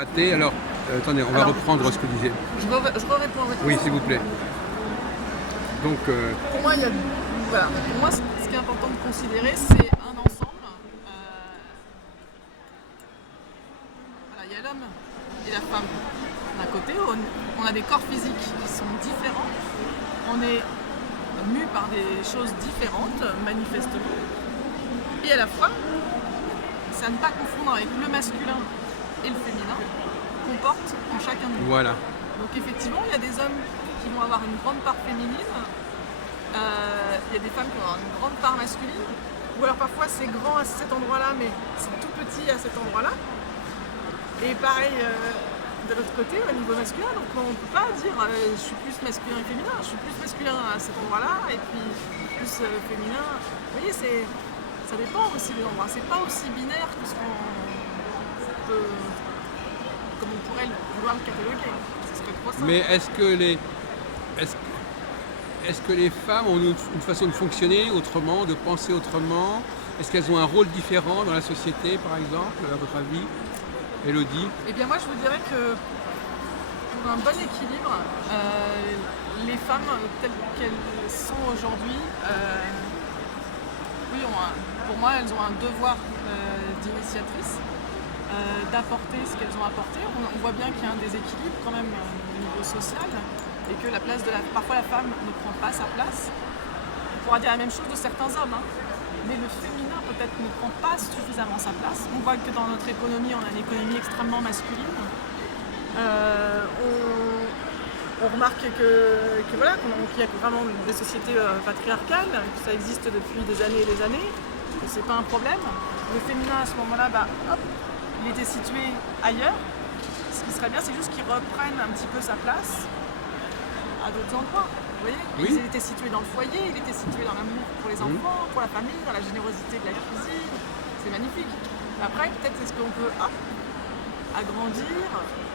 Raté. Alors, attendez, on va reprendre ce que vous disiez. Je réponds à votre Oui, question. s'il vous plaît. Donc, Pour moi, voilà. Pour moi, ce qui est important de considérer, c'est un ensemble. Voilà, il y a l'homme et la femme d'un côté. On a des corps physiques qui sont différents. On est mus par des choses différentes, manifestement. Et à la fois, c'est à ne pas confondre avec le masculin et le féminin qu'on porte en chacun de nous. voilà. Donc effectivement, il y a des hommes qui vont avoir une grande part féminine, il y a des femmes qui vont avoir une grande part masculine, ou alors parfois c'est grand à cet endroit-là, mais c'est tout petit à cet endroit-là. Et pareil de l'autre côté, au niveau masculin, donc on ne peut pas dire je suis plus masculin et féminin, je suis plus masculin à cet endroit-là, et puis plus féminin. Vous voyez, ça dépend aussi des endroits, c'est pas aussi binaire que ce qu'on peut, comme on pourrait vouloir le cataloguer. Ce serait trop simple. Mais est-ce que les femmes ont une façon de fonctionner autrement, de penser autrement? Est-ce qu'elles ont un rôle différent dans la société, par exemple, à votre avis, Élodie? Eh bien moi je vous dirais que pour un bon équilibre, les femmes telles qu'elles sont aujourd'hui, oui, pour moi elles ont un devoir d'initiatrice, d'apporter ce qu'elles ont apporté. On voit bien qu'il y a un déséquilibre quand même au niveau social et que la place parfois la femme ne prend pas sa place. On pourra dire la même chose de certains hommes, hein. Mais le féminin peut-être ne prend pas suffisamment sa place. On voit que dans notre économie, on a une économie extrêmement masculine. On remarque voilà, qu'il y a vraiment des sociétés patriarcales, que ça existe depuis des années et des années, que c'est pas un problème. Le féminin à ce moment-là, hop, il était situé ailleurs. Ce qui serait bien, c'est juste qu'il reprenne un petit peu sa place à d'autres endroits. Vous voyez, Oui. il était situé dans le foyer, il était situé dans l'amour pour les enfants, pour la famille, dans la générosité de la cuisine. C'est magnifique. Après, peut-être est-ce qu'on peut agrandir,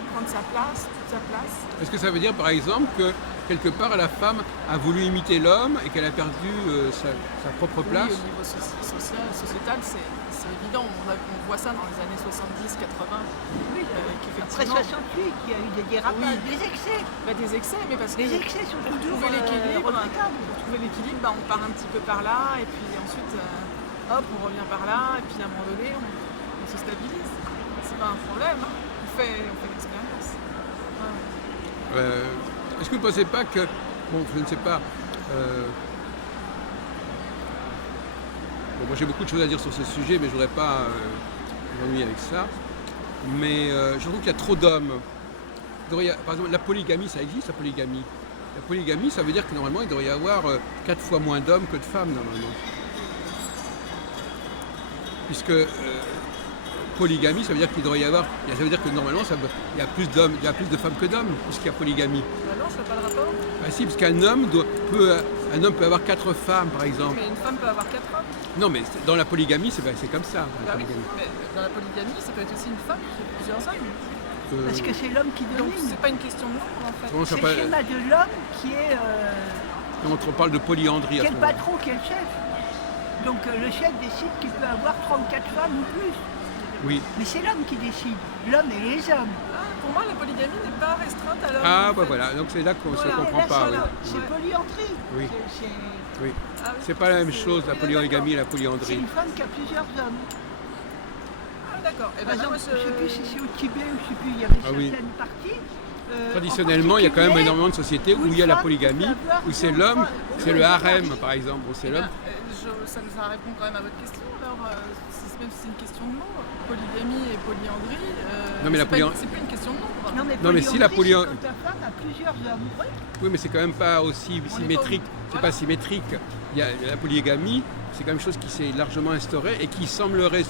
prendre sa place, toute sa place. Est-ce que ça veut dire, par exemple, que quelque part, la femme a voulu imiter l'homme et qu'elle a perdu sa propre place? Oui, au niveau sociétal, c'est évident. On voit ça dans les années 70, 80. Oui, après qu'effectivement. 68, il y a eu des dérapages, des excès. Des excès, mais parce que Les excès sont pour toujours trouver l'équilibre, regrettables. on part un petit peu par là, et puis ensuite, hop, on revient par là, et puis à un moment donné, on se stabilise. C'est pas un problème, hein. On fait l'expérience. Est-ce que vous ne pensez pas que, bon, je ne sais pas, bon, moi j'ai beaucoup de choses à dire sur ce sujet, mais je ne voudrais pas m'ennuyer avec ça. Mais je trouve qu'il y a trop d'hommes. Par exemple, la polygamie, ça existe, la polygamie. La polygamie, ça veut dire que normalement, il devrait y avoir 4 fois moins d'hommes que de femmes, normalement. Puisque polygamie, ça veut dire qu'il devrait y avoir... Ça veut dire que normalement, il y a plus d'hommes, il y a plus de femmes que d'hommes, puisqu'il y a polygamie. Non, je ne fais pas le rapport. Bah si, parce qu'un homme peut avoir 4 femmes, par exemple. Mais une femme peut avoir 4 hommes. Non, mais dans la polygamie, c'est comme ça. Dans la Oui, polygamie. mais dans la polygamie, ça peut être aussi une femme qui a plusieurs hommes. Parce que c'est l'homme qui Donc domine. c'est pas une question de nombre en fait. Comment ça C'est le s'appelle? schéma de l'homme qui est Quand on parle de polyandrie à qui ce est le moment-là. patron, qui est le chef. Donc le chef décide qu'il peut avoir 3 ou 4 femmes ou plus. Oui. Mais c'est l'homme qui décide. L'homme et les hommes. Pour moi, la polygamie n'est pas restreinte à l'homme. Ah, en bah fait. voilà, donc c'est là qu'on ne se Voilà. comprend pas. Voilà, Oui. c'est polyandrie. Oui. C'est- Oui. Ah oui. C'est pas la même chose, la Oui, polygamie et la C'est polyandrie. une femme qui a plusieurs hommes. Ah, d'accord. Et Par ben là, moi, exemple, je ne sais plus si c'est au Tibet ou je ne sais plus, il y avait Ah oui. certaines parties. Traditionnellement, il y a quand même énormément de sociétés où il y a la polygamie, où c'est l'homme, c'est le harem, par exemple, où c'est l'homme. ça répond quand même à votre question. Alors, même si c'est une question de nombre, polygamie et polyandrie, Non, mais la c'est plus une question de nombre. Non, mais si la polyandrie, c'est quand ta femme a plusieurs hommes. Oui. Oui, mais c'est quand même pas aussi On est symétrique. pas- C'est voilà. pas symétrique. Il y a la polygamie, c'est quand même chose qui s'est largement instaurée et qui semblerait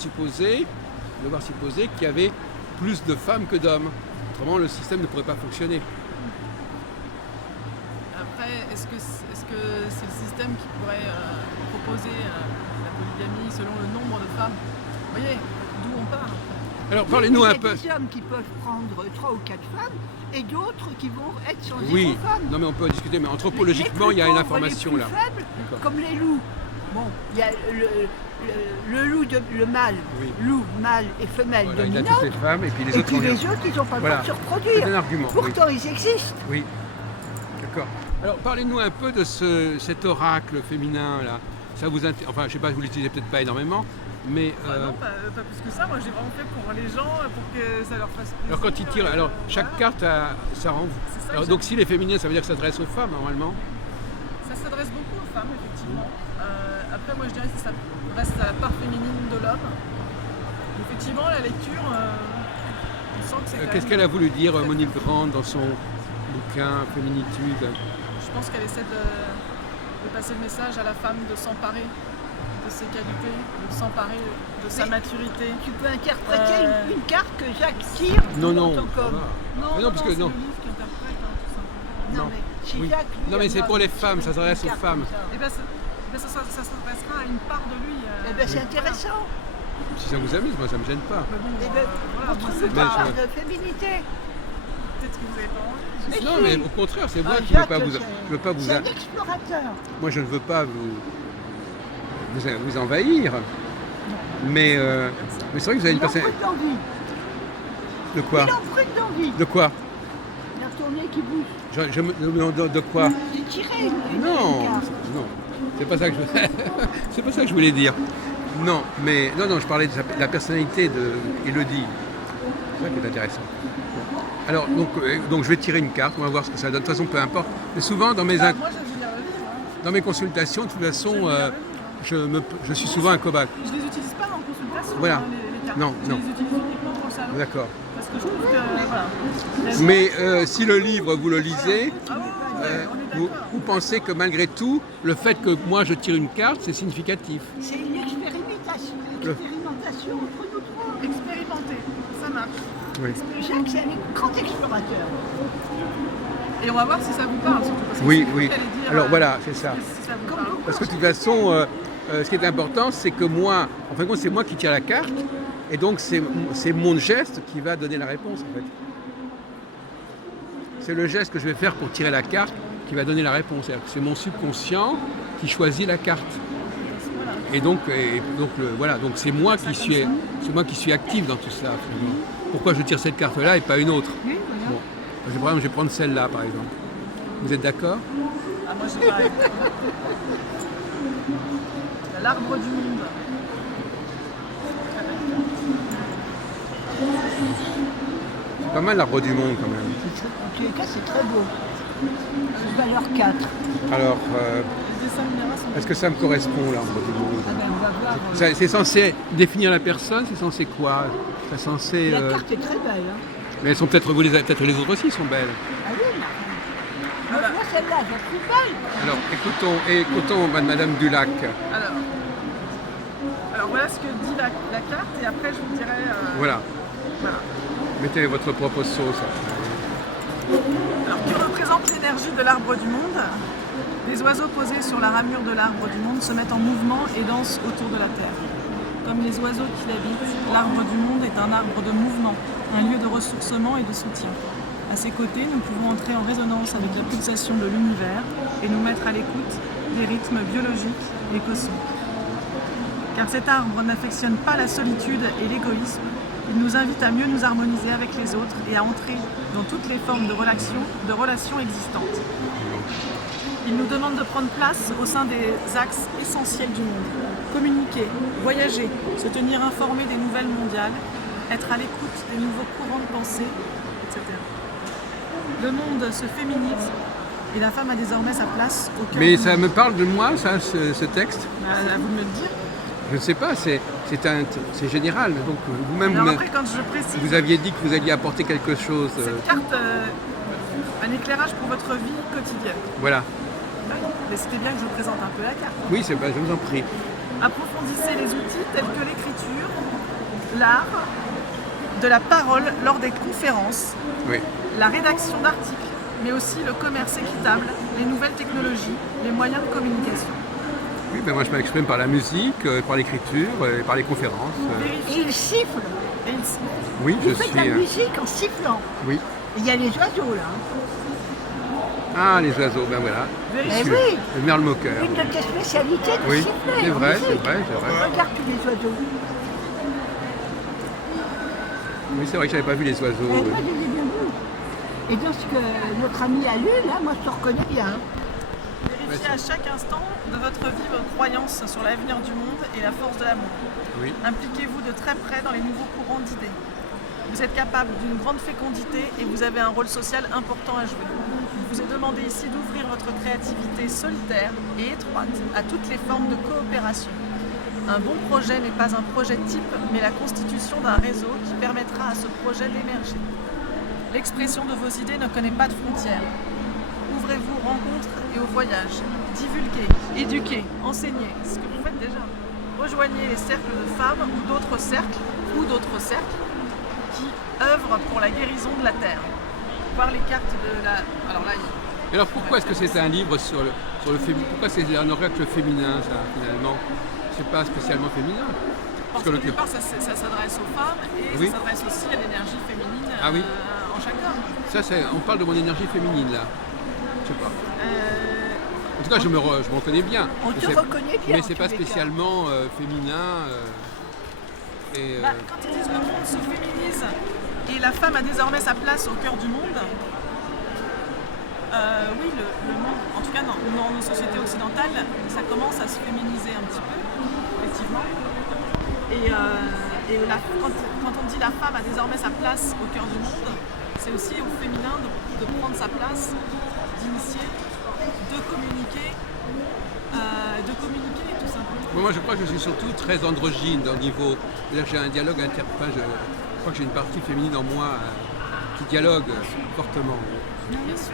devoir supposer qu'il y avait plus de femmes que d'hommes. Autrement, le système ne pourrait pas fonctionner. Après, est-ce que c'est le système qui pourrait proposer la polygamie selon le nombre de femmes? Vous voyez, d'où on part après. Alors, parlez-nous un peu. Il y a des hommes qui peuvent prendre 3 ou 4 femmes et d'autres qui vont être sans Oui, zéro femme. non mais on peut discuter, mais anthropologiquement, Les il y a plus une pauvres, information les là. plus faibles, D'accord. comme les loups, Bon, il y a le loup, le mâle, Oui. loup, mâle et femelle Voilà, il a dominante. toutes les femmes et puis les Et autres puis sont les rien. autres, ils n'ont pas le Voilà. droit de se C'est reproduire. un argument. Oui. Pourtant, ils existent. Oui. D'accord. Alors parlez-nous un peu de cet oracle féminin là. Ça vous enfin je sais pas, vous l'utilisez peut-être pas énormément, mais Non, pas plus que ça. Moi, j'ai vraiment fait pour les gens, pour que ça leur fasse plaisir. alors quand ils tirent, alors chaque voilà. carte ça rend. C'est ça Alors que donc si les féminines, ça veut dire que ça s'adresse aux femmes normalement. Ça s'adresse beaucoup aux femmes, effectivement. Après, moi, je dirais que ça reste à la part féminine de l'homme. Effectivement, la lecture, on sent que c'est quand Qu'est-ce même- qu'elle a voulu dire Monique Grande dans son bouquin Féminitude? Je pense qu'elle essaie de passer le message à la femme de s'emparer de ses qualités, de s'emparer de sa Mais- maturité. Tu peux interpréter Euh, une carte que Jacques tire Non, dans non, ton ça com. va. Non, Mais non, parce que c'est non. le livre qui interprète, tout simplement. Non, Non. mais si Oui. Jacques, lui, Non, mais c'est moi, pour les je femmes, tire ça s'adresse une aux carte femmes. comme ça. Et bien, ça s'adressera à une part de lui. Eh ben, c'est intéressant. Si ça vous amuse, moi ça me gêne pas. Mais bon, Eh ben, voilà, moi, montre-nous c'est ta Mais part je- de féminité. peut-être que vous n'avez pas envie. Mais Non, si. mais au contraire, c'est moi Ah, qui ne veux Jacques, pas vous. c'est- Je veux pas vous. C'est un explorateur. Moi, je ne veux pas vous envahir. Mais c'est vrai que vous avez une Il en personne. brûle d'envie. De quoi? Il en brûle d'envie. De quoi? La tournée qui bouge. De quoi? J'ai tiré une Non, carte. non. C'est pas ça que je. C'est pas ça que je voulais dire. Non, mais non, je parlais de la personnalité d'Élodie. C'est ça qui est intéressant. Alors, donc je vais tirer une carte, on va voir ce que ça donne. De toute façon, peu importe. Mais souvent, dans mes Moi, je vais lire le livre. dans mes consultations, de toute façon, Je vais lire le livre. je suis souvent un cobaye. Je les utilise pas en consultation, Voilà. les cartes. Non, je non. les utilise uniquement pour le salon. D'accord. Parce que je trouve que, voilà. Mais si le livre, vous le lisez, Ah ouais, on est vous, d'accord. vous pensez que malgré tout, le fait que moi je tire une carte, c'est significatif. C'est une expérimentation entre nous trois. Expérimenter, ça marche. Oui. Jacques, c'est un grand explorateur. Et on va voir si ça vous parle, surtout. Parce que Oui, c'est vous oui. qui allez dire, Alors voilà, c'est ça. si ça vous Comme parle. Parce que de toute façon, ce qui est important, c'est que moi, en fin de compte, c'est moi qui tire la carte, et donc c'est mon geste qui va donner la réponse, en fait. C'est le geste que je vais faire pour tirer la carte qui va donner la réponse. C'est-à-dire que c'est mon subconscient qui choisit la carte. Et donc voilà, donc c'est moi qui suis actif dans tout cela. Finalement. Pourquoi je tire cette carte-là et pas une autre? Oui, voilà. Bon. Par exemple, je vais prendre celle-là, par exemple. Vous êtes d'accord? Ah, moi, j'ai pareil. L'arbre du monde. C'est pas mal l'arbre du monde, quand même. En tous les cas, c'est très beau. C'est valeur 4. Alors, Les dessins de Mira sont est-ce que ça me correspond, l'arbre du monde? Ah ben, on va voir. C'est censé définir la personne, c'est censé quoi? C'est censé. La carte est très belle. Hein. Mais elles sont peut-être peut-être les autres aussi sont belles. Ah oui, mais moi, celle-là, je la trouve belle. Alors écoutons Madame Dulac. Alors voilà ce que dit la carte et après je vous dirai. Voilà. Voilà. Mettez votre propre sauce. Alors que représente l'énergie de l'arbre du monde? Les oiseaux posés sur la ramure de l'arbre du monde se mettent en mouvement et dansent autour de la terre. Comme les oiseaux qui l'habitent, l'arbre du monde est un arbre de mouvement, un lieu de ressourcement et de soutien. À ses côtés, nous pouvons entrer en résonance avec la pulsation de l'univers et nous mettre à l'écoute des rythmes biologiques et cosmiques. Car cet arbre n'affectionne pas la solitude et l'égoïsme, il nous invite à mieux nous harmoniser avec les autres et à entrer dans toutes les formes de relations existantes. Il nous demande de prendre place au sein des axes essentiels du monde. Communiquer, voyager, se tenir informé des nouvelles mondiales, être à l'écoute des nouveaux courants de pensée, etc. Le monde se féminise et la femme a désormais sa place au cœur Mais du ça monde. me parle de moi, ça, ce texte? À vous de me le dire. Je ne sais pas, c'est général. Donc vous-même, Alors après, quand je précise vous aviez dit que vous alliez apporter quelque chose. cette carte, un éclairage pour votre vie quotidienne. Voilà. Mais c'était bien que je vous présente un peu la carte. Oui, je vous en prie. Approfondissez les outils tels que l'écriture, l'art, de la parole lors des conférences, Oui. la rédaction d'articles, mais aussi le commerce équitable, les nouvelles technologies, les moyens de communication. Oui, ben moi je m'exprime par la musique, par l'écriture, par les conférences. Et il siffle. Et il- Oui, je Il fait de la suis. musique en sifflant. Oui. Et il y a les oiseaux là. Hein. Ah, les oiseaux, ben voilà. Eh Ici, oui. le merle moqueur. Une de tes spécialités de Oui, siffler. c'est vrai, oui. c'est vrai, c'est vrai. Regarde tous les oiseaux. Oui, c'est vrai que j'avais pas vu les Et oiseaux. moi, je les ai bien vus. Et dans ce que notre ami a lu, là, moi, je te reconnais bien. Vérifiez à chaque instant de votre vie vos croyances sur l'avenir du monde et la force de l'amour. Oui. Impliquez-vous de très près dans les nouveaux courants d'idées. Vous êtes capable d'une grande fécondité et vous avez un rôle social important à jouer. Il vous est demandé ici d'ouvrir votre créativité solitaire et étroite à toutes les formes de coopération. Un bon projet n'est pas un projet type, mais la constitution d'un réseau qui permettra à ce projet d'émerger. L'expression de vos idées ne connaît pas de frontières. Ouvrez-vous aux rencontres et aux voyages. Divulguez, éduquez, enseignez, ce que vous faites déjà. Rejoignez les cercles de femmes ou d'autres cercles qui œuvrent pour la guérison de la Terre. Voir les cartes de la... Alors là, Et alors pourquoi est-ce que c'est un livre sur le féminin? Pourquoi c'est un oracle féminin, ça, finalement? C'est pas spécialement féminin. parce que quelque part, ça s'adresse aux femmes et Oui. ça s'adresse aussi à l'énergie féminine Ah oui. en chaque homme. Ça, on parle de mon énergie féminine, là. Je sais pas. En tout cas, je me reconnais bien. On Mais te c'est- reconnaît bien. Mais en c'est tous pas les cas. spécialement féminin. Quand ils disent le monde se féminise et la femme a désormais sa place au cœur du monde, oui, le monde, en tout cas dans nos sociétés occidentales, ça commence à se féminiser un petit peu, effectivement. Et quand on dit la femme a désormais sa place au cœur du monde, c'est aussi au féminin de prendre sa place, d'initier, de communiquer tout simplement. Moi, je crois que je suis surtout très androgyne au niveau. C'est-à-dire que j'ai un dialogue je crois que j'ai une partie féminine en moi qui dialogue fortement. Bien sûr.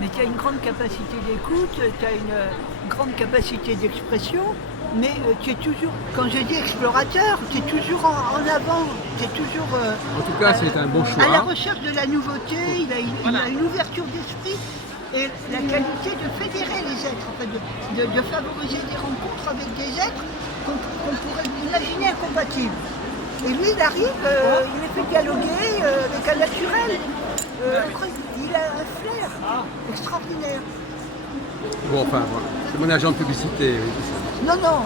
Mais tu as une grande capacité d'écoute, tu as une grande capacité d'expression, mais tu es toujours, quand je dis explorateur, tu es toujours en avant, tu es toujours En tout cas, c'est un bon choix. à la recherche de la nouveauté, il a une ouverture d'esprit et la qualité de fédérer les êtres, en fait, de favoriser des rencontres avec des êtres qu'on pourrait imaginer incompatibles. Et lui, il arrive, il les fait dialoguer avec un naturel. Il a un flair extraordinaire. Bon, enfin, voilà. C'est mon agent de publicité. Oui, c'est ça. Non, non,